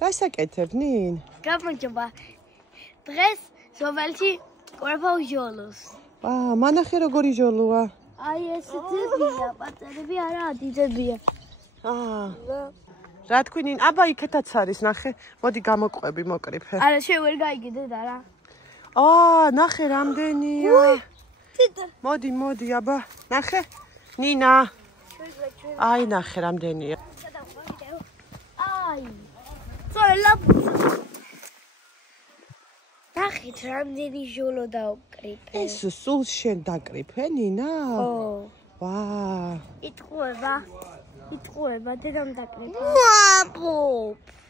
რასაკეთებ, ნინ? გამარჯობა. დღეს ზოველში ყურებავ ჟოლოს. მანახე როგორი ჟოლოა? აი ეს ძებია, პაწარები არა, დიდებია. რა თქვი ნინ? აბა იქეთაც არის, ნახე. მოდი გამოყვები, მოკრიფე. არა, შენ ვერ გაიგიდეთ არა. ნახე რამდენია. მოდი, აბა. ნახე. ნინა. აი, ნახე რამდენია. აი. წოლა. ნახეთ რამდენი ჟოლო დაუკრიფე. ეს სულ შენ დაკრიფე, ნინა? ვა. იტყუება, დედამ დაკრიფე.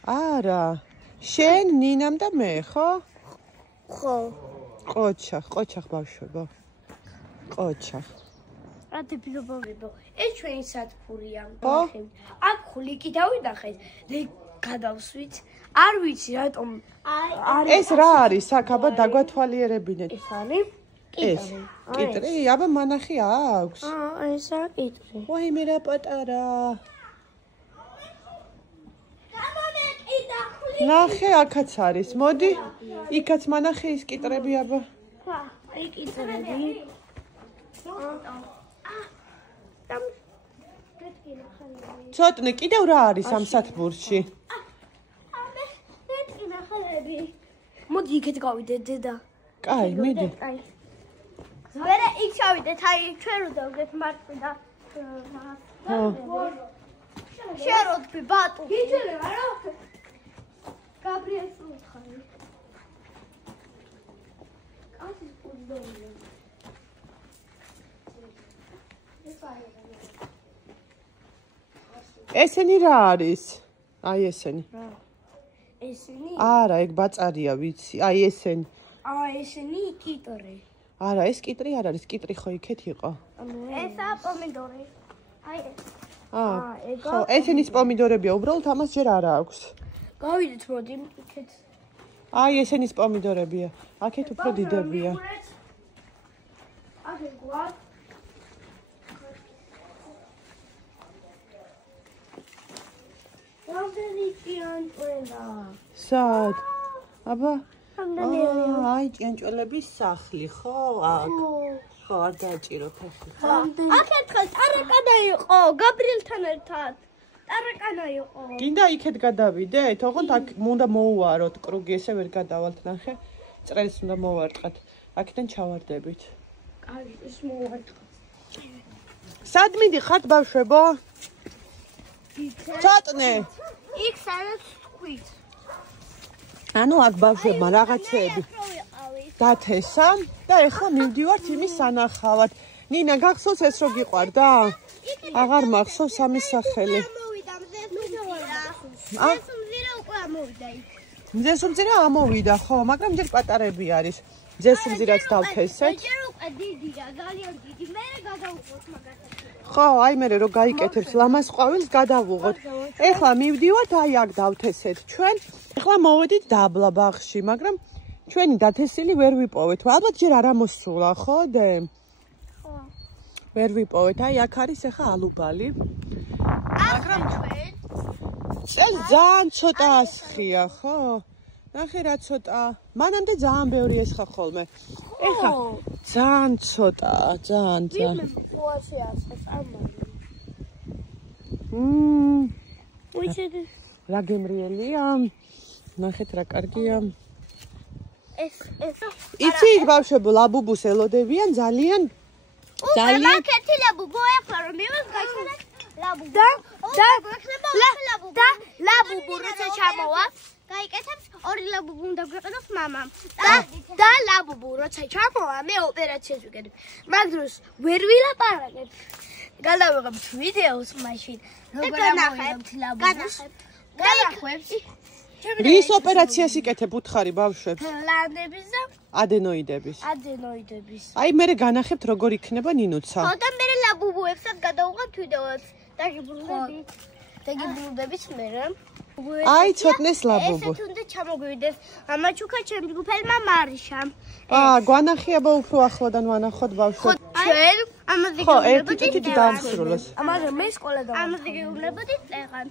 არა. შენ, ნინამ და მე, ხო? ხო. ყოჩახ ბავშვებო. ყოჩახ. რა დეპილობავებო. ეს ჩვენი სათფურია. აქ ხვლიკი დავინახეთ. გადავსვით. არ ვიცი რატომ. ეს რა არის? აქ აბა დაგვათვალიერებინეთ. ეს არის კიტრი? აბა მანახი აქვს. ესა კიტრი. ვაიმე რა პატარა. ნახე აქაც არის. მოდი. იქაც მანახე ის კიტრები აბა. აი კიტრები. ცოტნე კიდევ რა არის ამ სათბურში? მოდი იქეთ გავიდეთ დედა. კაი, მიდი. მერე იქ ჩავიდეთ, აი ჩვენ რო დავგეთ მარტვიდა. შენ რო თქვი ბატუ. გიჩერე არა? გაბრიელს უთხარი. კაცის პუზდოვია. ესენი რა არის? აი ესენი. ესენი? არა, ეგ ბაწარია, ვიცი. აი ესენი. ესენი კიტრი. არა, ეს კიტრი არ არის, კიტრი ხო იქეთ იყო. ესა პომიდორი. აი ეს. ხო, ესენის პომიდორებია, უბრალოდ ამას ჯერ არა აქვს. გავიდეთ მოდი იქეთ. აი ესენის პომიდორებია. აქეთ უფრო დიდებია. აქ გვარ. რამდენი ჭიანჭველა. სად? აბა. აი ჭიანჭველების სახლი, ხო? აქ. ხო, არ დააჭირო ფეხი. აქეთქელ ტარაკანა იყო, გაბრიელთან ერთად. ტარაკანა იყო. გინდა იქეთ გადავიდეთ? ოღონდ აქ უნდა მოუვაროთ კრუგი, ესე ვერ გადავალთ, ნახე. წრეს უნდა მოვარტყათ. აქედან ჩავარდებით. კარგი, ის მოვარტყათ. სად მიდიხართ ბავშვებო? ცოტნე. იქ სადაც თქვით. ანუ აქ ბავშვებმა რაღაცეები დათესა და ეხლა მივდივართ იმის სანახავად. ნინა, გახსოვს ეს რო გიყვარდა? აღარ მახსოვს ამის სახელი. მზესუმზირა ამოვიდა, ხო, მაგრამ ჯერ პატარები არის. მზესუმზირაც დავთესეთ. ჯერ უკვე დიდია, ძალიან დიდი. მე გადავუყოთ მაგას. ხო, აი მე რო გაიკეთებს ლამას ყვავილს გადავუღოთ. ეხლა მივდივართ, აი აქ დავთესეთ ჩვენ. ეხლა მოვედით დაბლა ბაღში, მაგრამ ჩვენი დათესილი ვერ ვიპოვეთ. ალბათ ჯერ არ ამოსულა, ხო დე? ხო. ვერ ვიპოვეთ. აი აქ არის ეხლა ალუბალი. მაგრამ ჩვენ ეს ძალიან ცოტა ასხია, ხო? ნახე რა ცოტა. მანამდე ძალიან ბევრი ესხა ხოლმე. ეხლა ძალიან ცოტა, ძალიან. ფუაში ასხეს ამბობ. უჩედი. რა გემრიელია? ნახეთ რა კარგია. იცი იქ ბავშვებო ლაბუბუს ელოდებიან ძალიან. მაკეთი ლაბუბუ ეხლა რომ მივას გაჩერე ლაბუბუ. და ლაბუბუ როცა ჩამოვა გაიკეთებს ორი ლაბუბუ უნდა გვეყნოს მამამ. და ლაბუბუ როცა ჩამოვა მე ოპერაციას ვიკეთებ. მაგ დროს ვერ ვილაპარაკებ. გადავიღებთ ვიდეოს მაშინ. როგორ ამოვიღებთ ლაბუბუს? გადახვევს. რის ოპერაციას იკეთებ უთხარი ბავშვებს? ლანდების და ადენოიდების. აი მე განახებთ როგორ იქნება ნინუცა. ხო და მე ლაბუბუებსაც გადავიღებთ ვიდეოს. დაგიბრუნდებით მე. აი ცოტნეს ლაბუბუ. ესე თუნდაც ჩამოგვივიდეს. ამაჩუქა ჩემს გუფელმა მარიშამ. გვანახიება უფრო ახლოდან ვანახოთ ბავშვებს. ჩვენ ამაზე ხო, ერთი წუთით დაამსრულოს. ამაზე მე სკოლა დავა. ამაზე გეუბნებოდით წეღან.